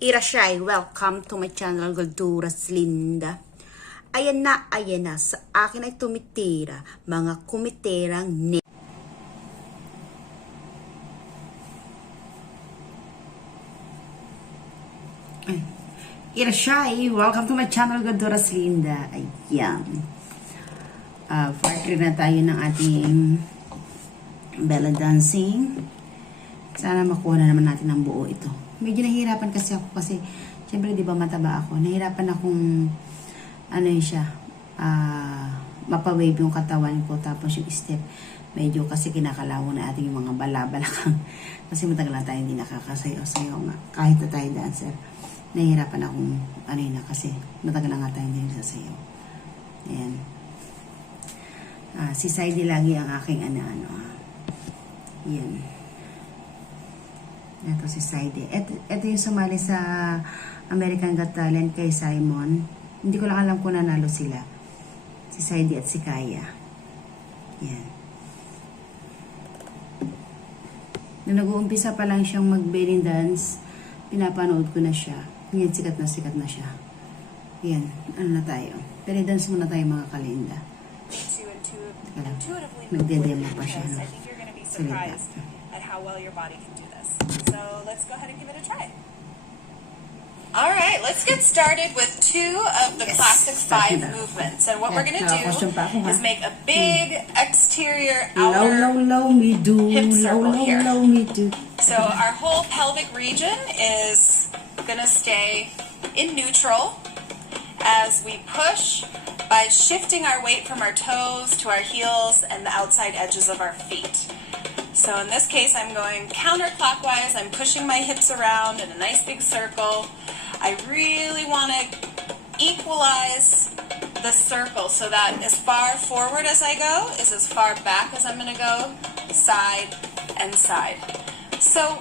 Irashay, welcome to my channel, Golduras Linda. Ayan na, sa akin ay tumitira, mga kumiterang Irashay, welcome to my channel, Golduras Linda. Ayan. Part 3 na tayo ng ating belly dancing. Sana makuha na naman natin ang buo ito. Medyo nahihirapan kasi ako kasi syempre di ba mataba ako. Nahihirapan akong ano yun siya, mapawave yung katawan ko, tapos yung step medyo kasi kinakalawang na ating yung mga balabalakang kasi matagal na tayo hindi nakakasayaw-sayaw nga kahit na tayo dancer. Nahihirapan akong ano yun na kasi matagal na nga tayo hindi nasasayaw. Ayan. Si Saidi lagi ang aking ano. Yan. Ito si Saidi. Ito yung sumali sa American Got Talent kay Simon. Hindi ko lang alam kung nanalo sila. Si Saidi at si Kaya. Yan. Nung nag-uumpisa pa lang siyang mag-belly dance, pinapanood ko na siya. Yan, sikat na siya. Yan. Ano na tayo? Pero dance muna tayo mga kalinda. Nagde-demo pa siya. No? Surprised at how well your body can do this. So let's go ahead and give it a try. All right, let's get started with two of the classic 5 movements. And what we're going to do is make a big exterior outer hip circle here. So our whole pelvic region is going to stay in neutral as we push by shifting our weight from our toes to our heels and the outside edges of our feet. So in this case, I'm going counterclockwise. I'm pushing my hips around in a nice big circle. I really want to equalize the circle so that as far forward as I go is as far back as I'm going to go, side and side. So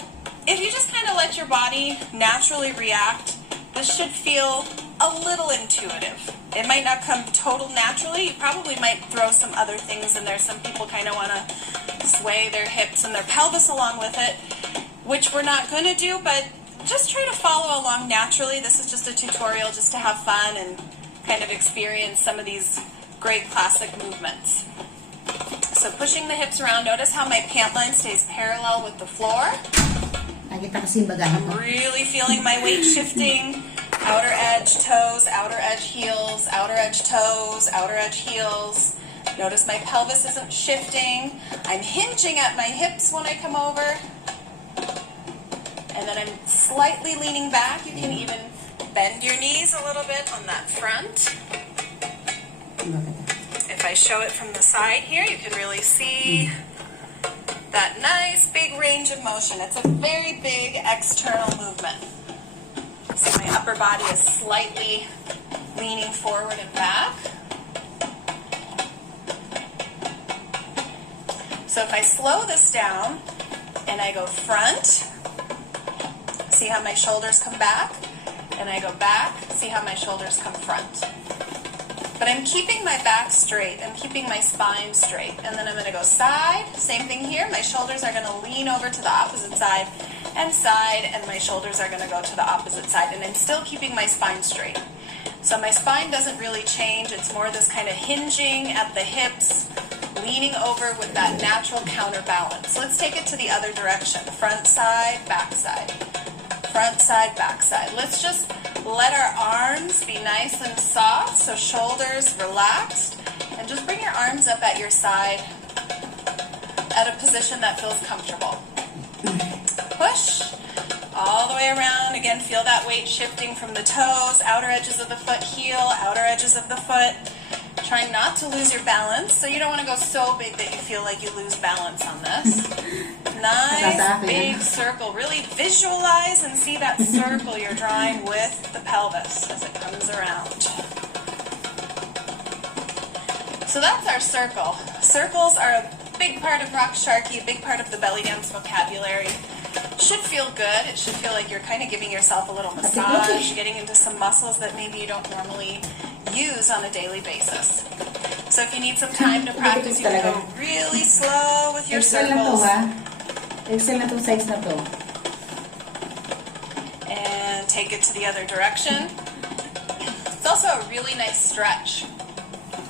if you just kind of let your body naturally react, this should feel a little intuitive. It might not come total naturally. You probably might throw some other things in there. Some people kind of want to sway their hips and their pelvis along with it, which we're not going to do, but just try to follow along naturally. This is just a tutorial just to have fun and kind of experience some of these great classic movements. So pushing the hips around, notice how my pant line stays parallel with the floor. I'm really feeling my weight shifting. Outer edge toes, outer edge heels, outer edge toes, outer edge heels. Notice my pelvis isn't shifting. I'm hinging at my hips when I come over. And then I'm slightly leaning back. You can even bend your knees a little bit on that front. If I show it from the side here, you can really see that nice big range of motion. It's a very big external movement. So my upper body is slightly leaning forward and back. So if I slow this down and I go front, see how my shoulders come back, and I go back, see how my shoulders come front. But I'm keeping my back straight, I'm keeping my spine straight, and then I'm going to go side, same thing here, my shoulders are going to lean over to the opposite side, and my shoulders are going to go to the opposite side, and I'm still keeping my spine straight. So my spine doesn't really change, it's more this kind of hinging at the hips, leaning over with that natural counterbalance. Let's take it to the other direction, front side, back side. Front side, back side. Let's just let our arms be nice and soft, so shoulders relaxed, and just bring your arms up at your side at a position that feels comfortable. Push all the way around. Again, feel that weight shifting from the toes, outer edges of the foot, heel, outer edges of the foot. Trying not to lose your balance, so you don't want to go so big that you feel like you lose balance on this. Nice big circle. Really visualize and see that circle you're drawing with the pelvis as it comes around. So that's our circle. Circles are a big part of Rock Sharky, a big part of the belly dance vocabulary. It should feel good. It should feel like you're kind of giving yourself a little massage, getting into some muscles that maybe you don't normally use on a daily basis. So if you need some time to practice, you can go really slow with your circles. Excel na tong size na to. And take it to the other direction. It's also a really nice stretch.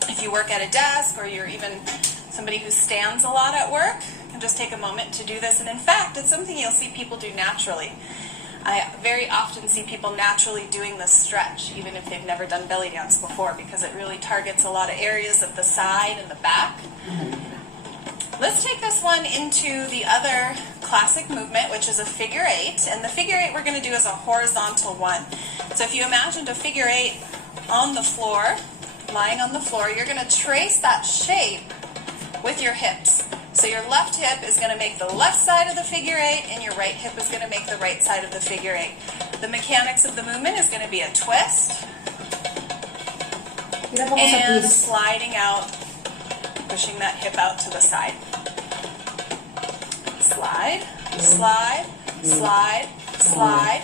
If you work at a desk or you're even somebody who stands a lot at work, you can just take a moment to do this. And in fact, it's something you'll see people do naturally. I very often see people naturally doing this stretch, even if they've never done belly dance before, because it really targets a lot of areas of the side and the back. Let's take this one into the other classic movement, which is a figure eight. And the figure eight we're going to do is a horizontal one. So if you imagined a figure eight on the floor, lying on the floor, you're going to trace that shape with your hips. So your left hip is going to make the left side of the figure eight, and your right hip is going to make the right side of the figure eight. The mechanics of the movement is going to be a twist and sliding out, pushing that hip out to the side. Slide, slide, slide, slide,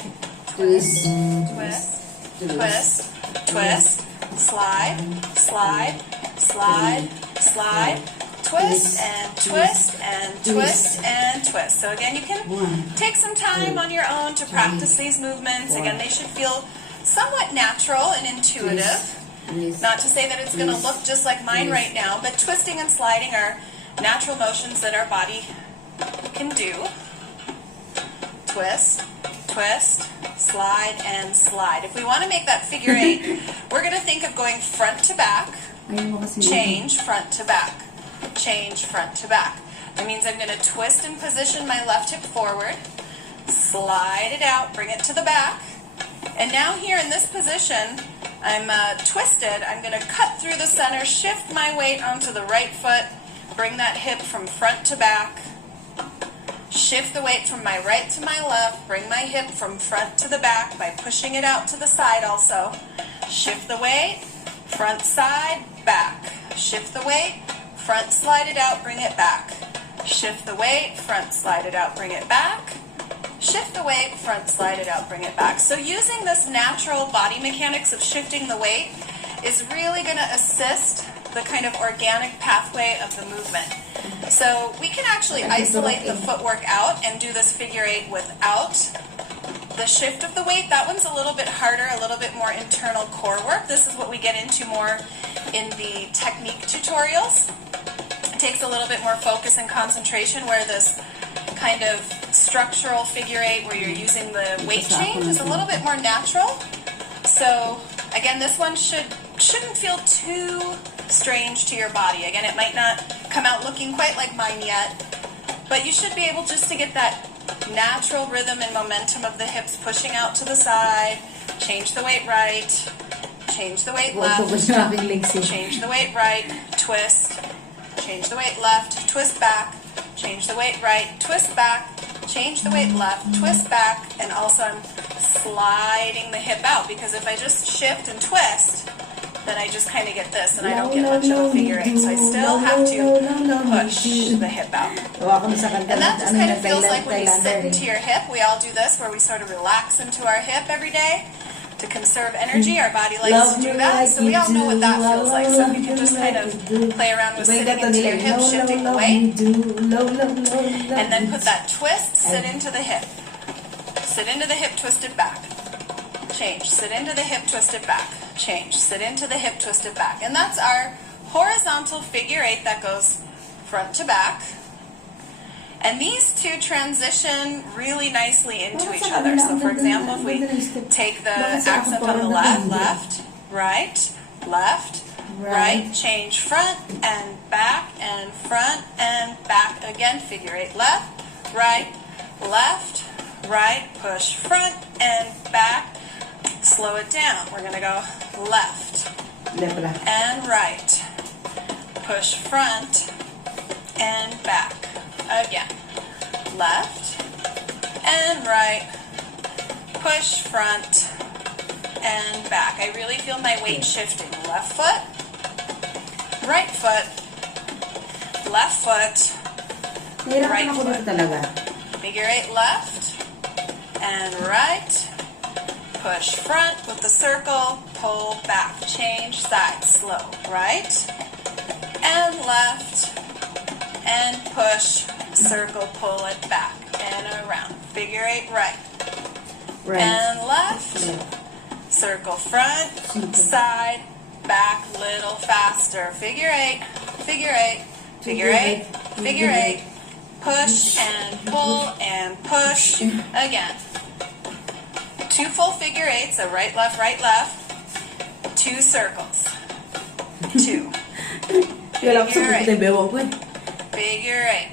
twist, twist, twist, twist, slide, slide, slide, slide, twist and twist and twist and twist. So again, you can take some time on your own to practice these movements. Again, they should feel somewhat natural and intuitive. Not to say that it's going to look just like mine right now, but twisting and sliding are natural motions that our body can do. Twist, twist, slide, and slide. If we want to make that figure eight, we're going to think of going front to back, change, front to back, change, front to back. That means I'm going to twist and position my left hip forward, slide it out, bring it to the back, and now here in this position, I'm twisted. I'm going to cut through the center, shift my weight onto the right foot, bring that hip from front to back, shift the weight from my right to my left, bring my hip from front to the back by pushing it out to the side also. Shift the weight, front side, back. Shift the weight, front slide it out, bring it back. Shift the weight, front slide it out, bring it back. Shift the weight, front slide it out, bring it back. So using this natural body mechanics of shifting the weight is really going to assist the kind of organic pathway of the movement. So we can actually isolate the footwork out and do this figure eight without the shift of the weight. That one's a little bit harder, a little bit more internal core work. This is what we get into more in the technique tutorials. It takes a little bit more focus and concentration, where this kind of structural figure eight where you're using the weight change is a little bit more natural. So again, this one shouldn't feel too strange to your body. Again, it might not come out looking quite like mine yet, but you should be able just to get that natural rhythm and momentum of the hips pushing out to the side. Change the weight right, change the weight left, change the weight right, twist, change the weight left, twist back, change the weight right, twist back, change the weight left, twist back, and also I'm sliding the hip out, because if I just shift and twist, then I just kind of get this, and I don't get much of a figure eight, so I still have to push the hip out. And that just kind of feels like when you sit into your hip. We all do this, where we sort of relax into our hip every day to conserve energy. Our body likes to do that, so we all know what that feels like. So we can just kind of play around with sitting into your hip, shifting the weight, and then put that twist, sit into the hip. Sit into the hip, twist it back. Change, sit into the hip, twist it back. Change, sit into the hip, twist it back. And that's our horizontal figure eight that goes front to back. And these two transition really nicely into each other. So for example, if we take the accent on the left, left, right, change front and back and front and back again, figure eight, left, right, push front and back. Slow it down. We're going to go left and right. Push front and back. Again. Left and right. Push front and back. I really feel my weight shifting. Left foot, right foot, left foot, right foot. Figure eight left and right. Push front with the circle, pull back, change side, slow, right, and left, and push, circle, pull it back, and around. Figure eight right, Right. and left. Circle front, side, back, little faster. Figure eight, figure eight, figure eight, figure eight. Push and pull and push. Again. 2 full figure eights, so right, left, 2 circles. 2. Figure eight.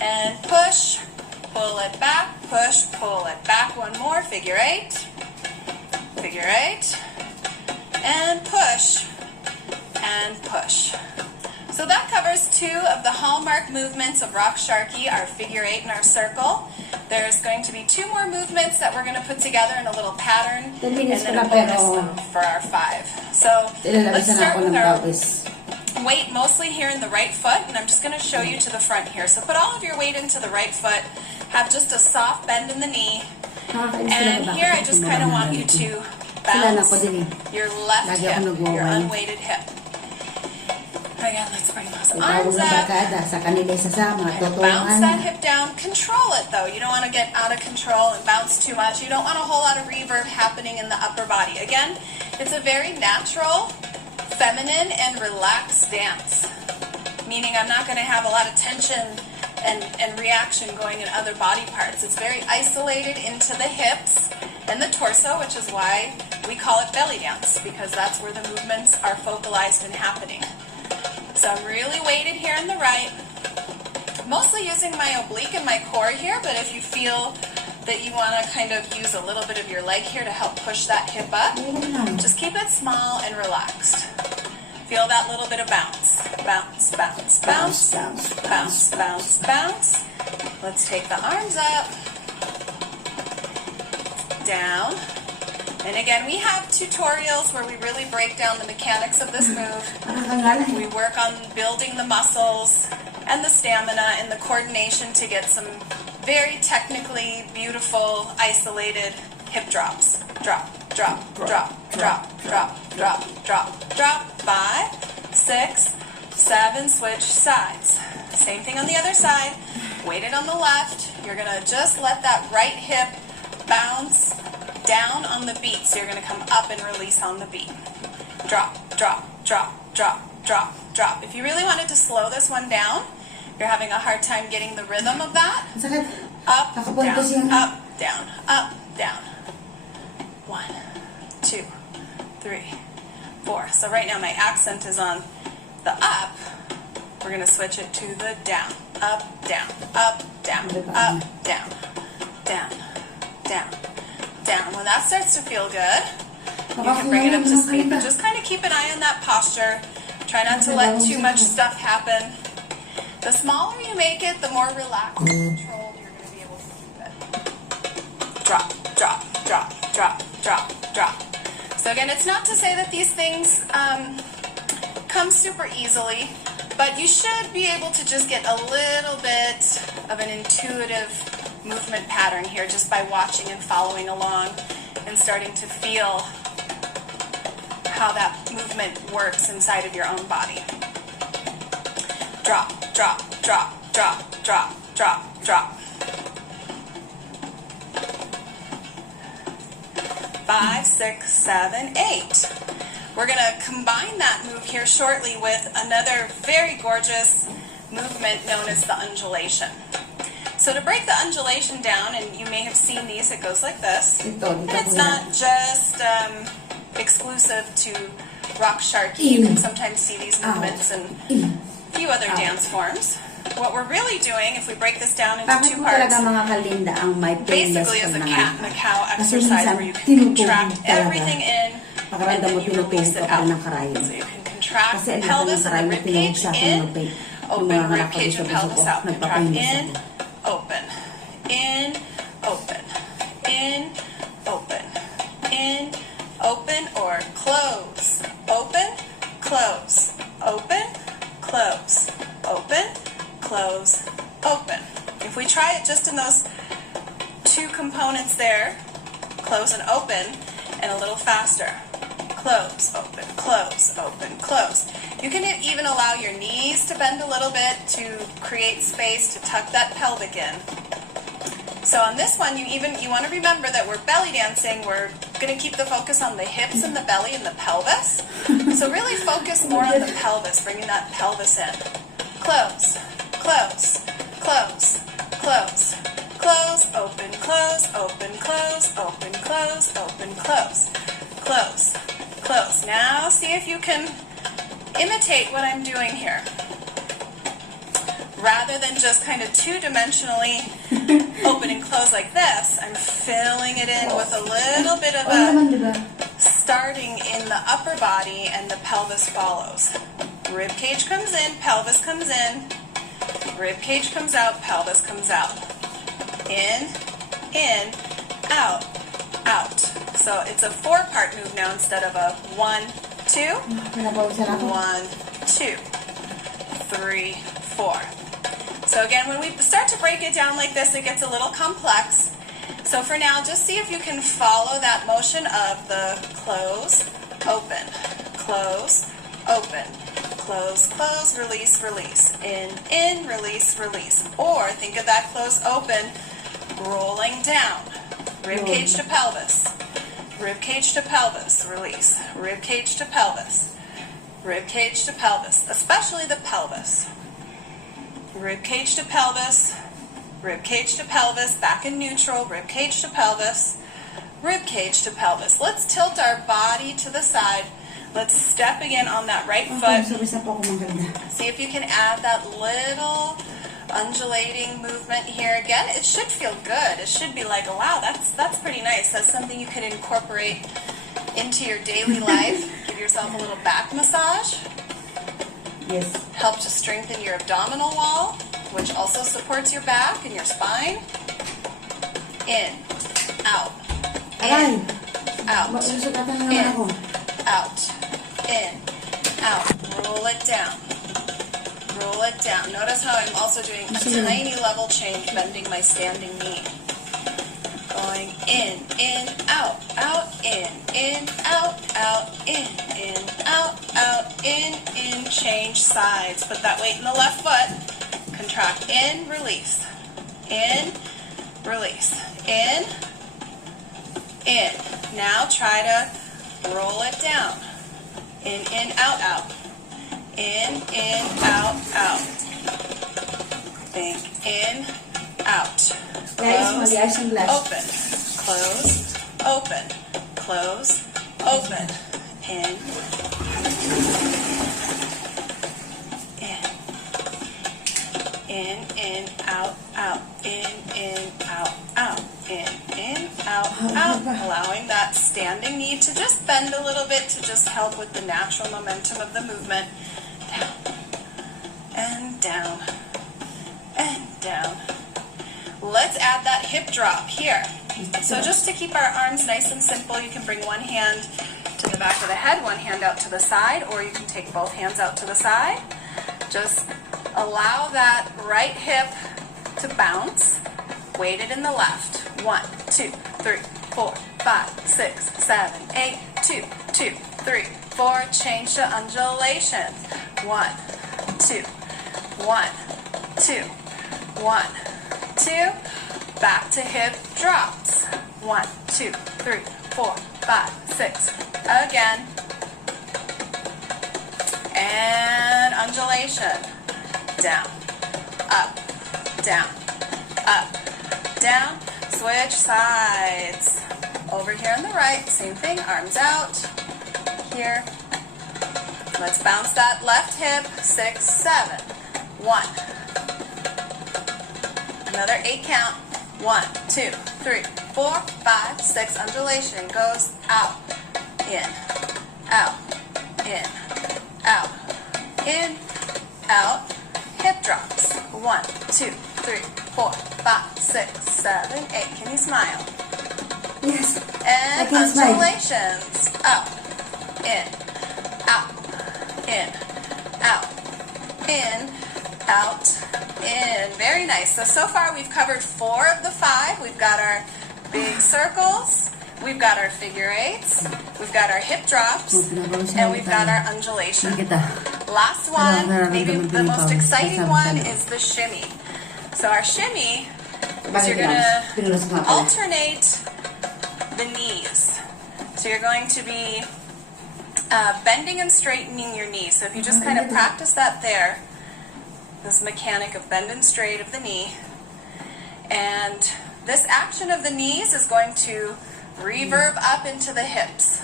And push, pull it back, push, pull it back. One more, figure eight, and push, and push. So that covers 2 of the hallmark movements of Rock Sharky, our figure eight and our circle. There's going to be 2 more movements that we're going to put together in a little pattern, and then a bonus for our 5. So let's start with our weight mostly here in the right foot, and I'm just going to show you to the front here. So put all of your weight into the right foot, have just a soft bend in the knee, and here I just kind of want you to bounce your left hip, your unweighted hip. Again, let's bring those arms up, and bounce that hip down. Control it though, you don't want to get out of control and bounce too much. You don't want a whole lot of reverb happening in the upper body. Again, it's a very natural, feminine, and relaxed dance, meaning I'm not going to have a lot of tension and reaction going in other body parts. It's very isolated into the hips and the torso, which is why we call it belly dance, because that's where the movements are focalized and happening. So I'm really weighted here in the right, mostly using my oblique and my core here, but if you feel that you want to kind of use a little bit of your leg here to help push that hip up, just keep it small and relaxed. Feel that little bit of bounce. Bounce, bounce, bounce, bounce, bounce, bounce, bounce. Let's take the arms up, down. And again, we have tutorials where we really break down the mechanics of this move. We work on building the muscles and the stamina and the coordination to get some very technically beautiful, isolated hip drops. Drop, drop, drop, drop, drop, drop, drop, drop. 5, 6, 7, switch sides. Same thing on the other side. Weighted on the left. You're going to just let that right hip bounce down on the beat. So you're going to come up and release on the beat. Drop, drop, drop, drop, drop, drop. If you really wanted to slow this one down, you're having a hard time getting the rhythm of that. Up, down, up, down, up, down. 1, 2, 3, 4. So right now my accent is on the up. We're going to switch it to the down. Up, down, up, down, up, down, down, down, down. When that starts to feel good, you can bring it up to speed, but just kind of keep an eye on that posture. Try not to let too much stuff happen. The smaller you make it, the more relaxed and controlled you're going to be able to keep it. Drop, drop, drop, drop, drop, drop. So again, it's not to say that these things come super easily, but you should be able to just get a little bit of an intuitive movement pattern here just by watching and following along and starting to feel how that movement works inside of your own body. Drop, drop, drop, drop, drop, drop, drop. 5, 6, 7, 8. We're going to combine that move here shortly with another very gorgeous movement known as the undulation. So to break the undulation down, and you may have seen these, it goes like this. And it's not just exclusive to Rock Sharky. You can sometimes see these movements in a few other dance forms. What we're really doing, if we break this down into 2 parts, basically is a cat and a cow exercise where you can contract everything in and then you release it out. So you can contract the pelvis and the ribcage in, open ribcage and pelvis out. Contract in, open, in, open, in, open, in, open, or close, open, close, open, close, open, close, open. If we try it just in those 2 components there, close and open, and a little faster. Close, open, close, open, close. You can even allow your knees to bend a little bit to create space to tuck that pelvic in. So on this one, you want to remember that we're belly dancing. We're going to keep the focus on the hips and the belly and the pelvis. So really focus more on the pelvis, bringing that pelvis in. Close, close, close, close, close, open, close, open, close, open, close, open, close, close, close. Now see if you can imitate what I'm doing here. Rather than just kind of two-dimensionally open and close like this, I'm filling it in with a little bit of a starting in the upper body and the pelvis follows. Rib cage comes in, pelvis comes in, rib cage comes out, pelvis comes out. In, out, out. So it's a 4-part move now instead of a 1, 2, 1, 2, 3, 4. So again, when we start to break it down like this, it gets a little complex. So for now, just see if you can follow that motion of the close, open, close, open, close, close, release, release, in, release, release. Or think of that close, open, rolling down, rib cage to pelvis, rib cage to pelvis, release, rib cage to pelvis, rib cage to pelvis, especially the pelvis. Rib cage to pelvis, rib cage to pelvis, back in neutral, rib cage to pelvis, rib cage to pelvis. Let's tilt our body to the side. Let's step again on that right foot. See if you can add that little undulating movement here. Again, it should feel good. It should be like, wow, that's pretty nice. That's something you can incorporate into your daily life. Give yourself a little back massage. Yes. Help to strengthen your abdominal wall, which also supports your back and your spine. In, out, in, out, in, out, in, out. Roll it down. Roll it down. Notice how I'm also doing a tiny level change, bending my standing knee. Going in, out, in, out, in, out, in, change sides. Put that weight in the left foot. Contract, in, release, in. Now try to roll it down. In, out. In, out. Think, in, out. Close, open, close, open, close, open, in, out, in, out, in, out, allowing that standing knee to just bend a little bit to just help with the natural momentum of the movement. Down, and down, and down. Let's add that hip drop here. So just to keep our arms nice and simple, you can bring one hand to the back of the head, one hand out to the side, or you can take both hands out to the side. Just allow that right hip to bounce, weighted in the left. 1, 2, 3, 4, 5, 6, 7, 8, 2, 2, 3, 4. Change to undulations. 1, 2, 1, 2, 1, 2. Back to hip drops. 1, 2, 3, 4, 5, 6. Again. And undulation. Down, up, down, up, down. Switch sides. Over here on the right, same thing, arms out. Here. Let's bounce that left hip. 6, 7. 1. Another 8 count. 1, 2, 3, 4, 5, 6. Undulation goes out, in, out, in, out, in, out. Hip drops. 1, 2, 3, 4, 5, 6, 7, 8. Can you smile? Yes. And undulations. Out, in, out, in, out, in, out, in. Very nice. So far we've covered 4 of the 5. We've got our big circles. We've got our figure eights. We've got our hip drops. And we've got our undulation. Last one, maybe the most exciting one, is the shimmy. So our shimmy is you're going to alternate the knees. So you're going to be bending and straightening your knees. So if you just kind of practice that there, this mechanic of bend and straight of the knee. And this action of the knees is going to reverb up into the hips.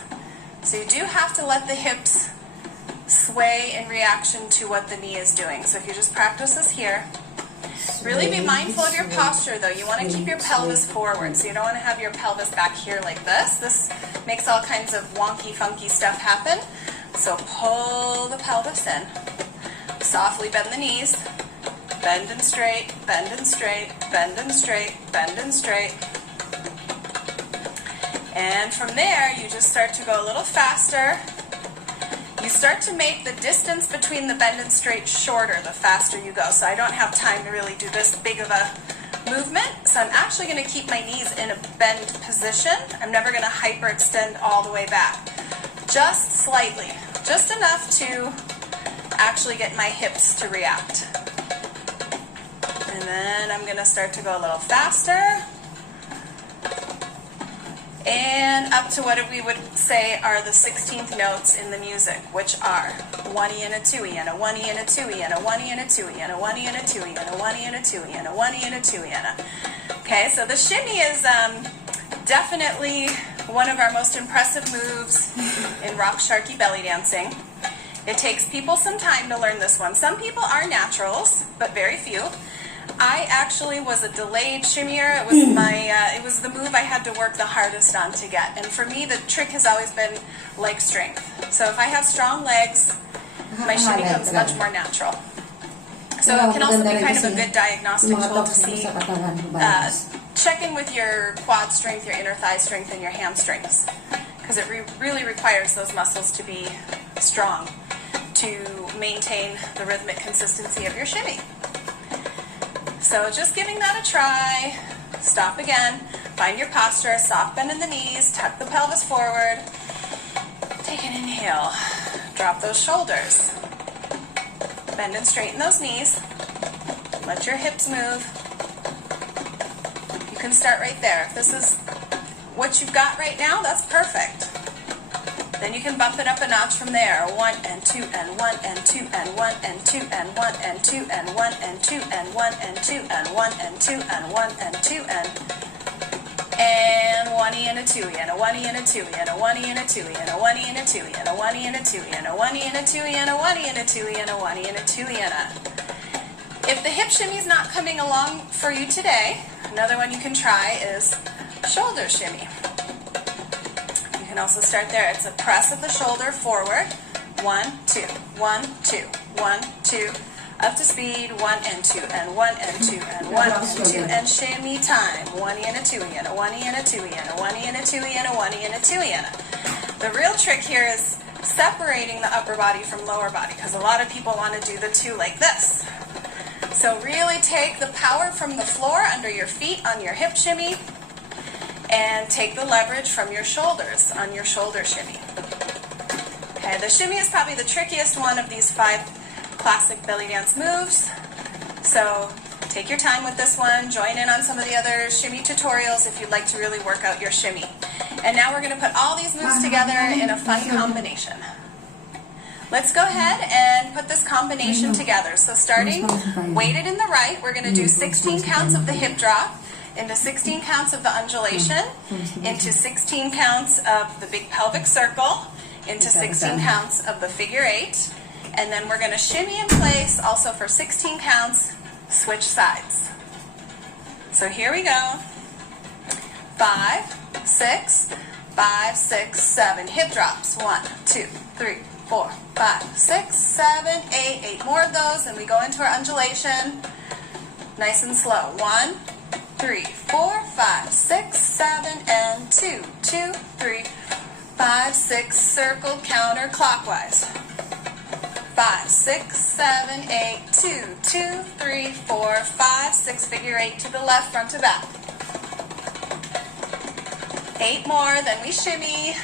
So you do have to let the hips sway in reaction to what the knee is doing. So if you just practice this here, really be mindful of your posture though. You want to keep your pelvis forward. So you don't want to have your pelvis back here like this. This makes all kinds of wonky, funky stuff happen. So pull the pelvis in. Softly bend the knees. Bend and straight, bend and straight, bend and straight, bend and straight. And from there, you just start to go a little faster. You start to make the distance between the bend and straight shorter the faster you go. So I don't have time to really do this big of a movement. So I'm actually going to keep my knees in a bend position. I'm never going to hyperextend all the way back. Just slightly. Just enough to actually get my hips to react. And then I'm going to start to go a little faster. And up to what we would say are the 16th notes in the music, which are 1E and a 2E and a 1E and a 2E and a 1E and a 2E and a 1E and a 2E and a 1E and a 2E and a 1E and a 2E and a... Okay, so the shimmy is definitely one of our most impressive moves in rock sharky belly dancing. It takes people some time to learn this one. Some people are naturals, but very few. I actually was a delayed shimmier. It was it was the move I had to work the hardest on to get. And for me, the trick has always been leg strength. So if I have strong legs, my shimmy comes much more natural. So it can also be kind of a good diagnostic tool to see, check in with your quad strength, your inner thigh strength, and your hamstrings. Because it really requires those muscles to be strong to maintain the rhythmic consistency of your shimmy. So just giving that a try. Stop again. Find your posture. Soft bend in the knees. Tuck the pelvis forward. Take an inhale. Drop those shoulders. Bend and straighten those knees. Let your hips move. You can start right there. If this is what you've got right now, that's perfect. Then you can bump it up a notch from there. 1 and 2 and 1 and 2 and 1 and 2 and 1 and 2 and 1 and 2 and 1 and 2 and 1 and 2 and 1 and 2 and 1E and a 2E and a 1E and a 2E and a 1E and a 2E and a 1E and a 2E and a 1E and a 2E and a 1E and a 2E and a 1E and a 2E and a 1E and a 2E and a... If the hip shimmy is not coming along for you today, another one you can try is shoulder shimmy. You can also start there. It's a press of the shoulder forward. 1, 2, 1, 2, 1, 2. Up to speed. 1 and 2 and 1 and 2 and 1 and 2 and shimmy time. 1E and a 2E and a 1E and a 2E and a 1E and a 2E and a 1E and a 2E and a. The real trick here is separating the upper body from lower body, because a lot of people want to do the two like this. So really take the power from the floor under your feet on your hip shimmy, and take the leverage from your shoulders on your shoulder shimmy. Okay, the shimmy is probably the trickiest one of these 5 classic belly dance moves. So take your time with this one. Join in on some of the other shimmy tutorials if you'd like to really work out your shimmy. And now we're going to put all these moves together in a fun combination. Let's go ahead and put this combination together. So starting weighted in the right, we're going to do 16 counts of the hip drop, into 16 counts of the undulation, into 16 counts of the big pelvic circle, into 16 counts of the figure 8, and then we're going to shimmy in place also for 16 counts, switch sides. So here we go. 5, 6, 5, 6, 7. Hip drops. 1, 2, 3, 4, 5, 6, 7, 8. 8 more of those, and we go into our undulation. Nice and slow. 1, 3, 4, 5, 6, 7, and 2, 2, 3, 5, 6, circle counterclockwise. 5, 6, 7, 8, 2, 2, 3, 4, 5, 6, figure 8 to the left, front to back. 8 more, then we shimmy.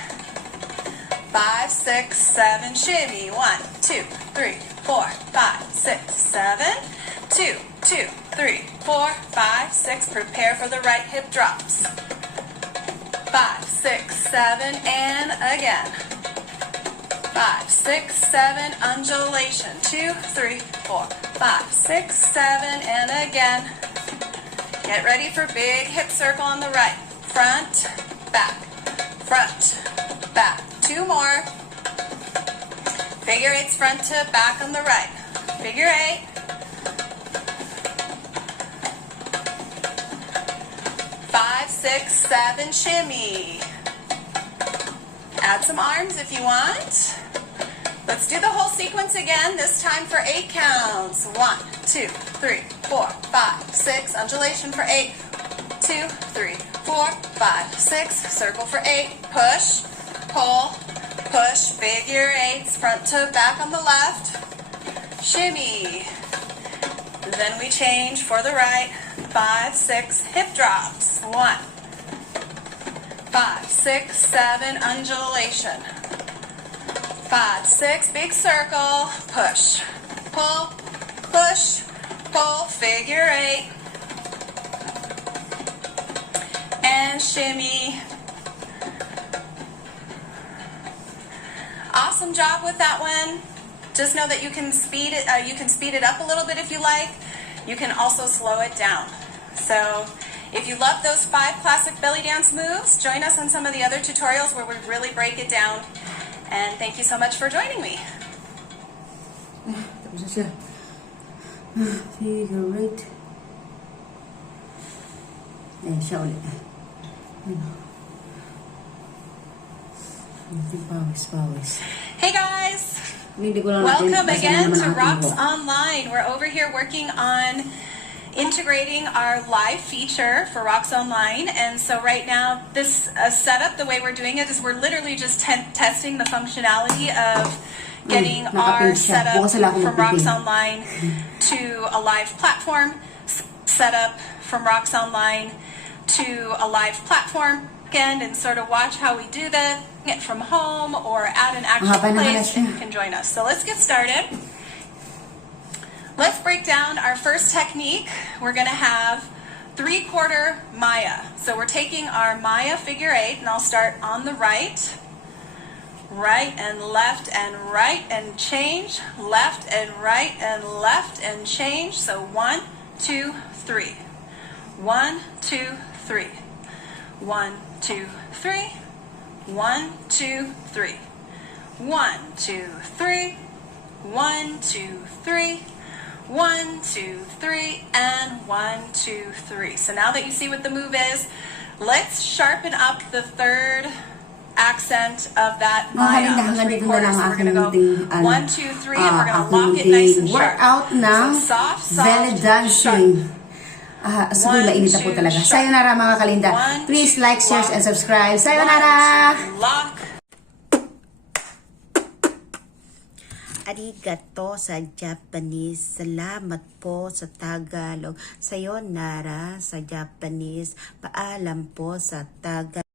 5, 6, 7, shimmy. 1, 2, 3, 4, 5, 6, 7, 2, 2, 3, 4, 5, 6. Prepare for the right hip drops. 5, 6, 7, and again. 5, 6, 7, undulation. 2, 3, 4, 5, 6, 7, and again. Get ready for big hip circle on the right. Front, back, front, back. 2 more. Figure 8's front to back on the right. Figure 8. 5, 6, 7, shimmy. Add some arms if you want. Let's do the whole sequence again, this time for 8 counts. 1, 2, 3, 4, 5, 6. Undulation for 8. 2, 3, 4, 5, 6. Circle for 8. Push, pull, push. Figure 8s, front to back on the left. Shimmy. Then we change for the right. 5, 6, hip drops. 1, 5, 6, 7, undulation. 5, 6, big circle. Push, pull, push, pull. Figure 8. And shimmy. Awesome job with that one. Just know that you can speed it up a little bit if you like. You can also slow it down. So if you love those 5 classic belly dance moves, join us on some of the other tutorials where we really break it down. And thank you so much for joining me. Tapos na siya. Figure 8. Siya ulit. Pawis. Hey guys! Hindi ko lang Welcome natin, again naman to ang ating Rocks buhok. Online. We're over here working on integrating our live feature for Rocks Online. And so right now, this setup, the way we're doing it is we're literally just testing the functionality of getting our setup from Rocks Online to a live platform, setup from Rocks Online to a live platform, and sort of watch how we do that from home or at an actual place, and you can join us. So let's get started. Let's break down our first technique. We're going to have 3/4 Maya. So we're taking our Maya figure 8, and I'll start on the right, right and left and right and change, left and right and left and change. So 1, 2, 3. 1, 2, 3. 1, 2, 3. 1, 2, 3. 1, 2, 3. 1, 2, 3. 1, 2, 3, and 1, 2, 3. So now that you see what the move is, let's sharpen up the third accent of that Maya. So we're going to go 1, 2, 3, and we're going to lock it nice and sharp. Workout ng so soft, belly dancing. Siguro mainit na po talaga. Sayonara mga kalinda. Please like, share, and subscribe. Sayonara! Lock. Arigato sa Japanese. Salamat po sa Tagalog. Sayonara sa Japanese. Paalam po sa Tagalog.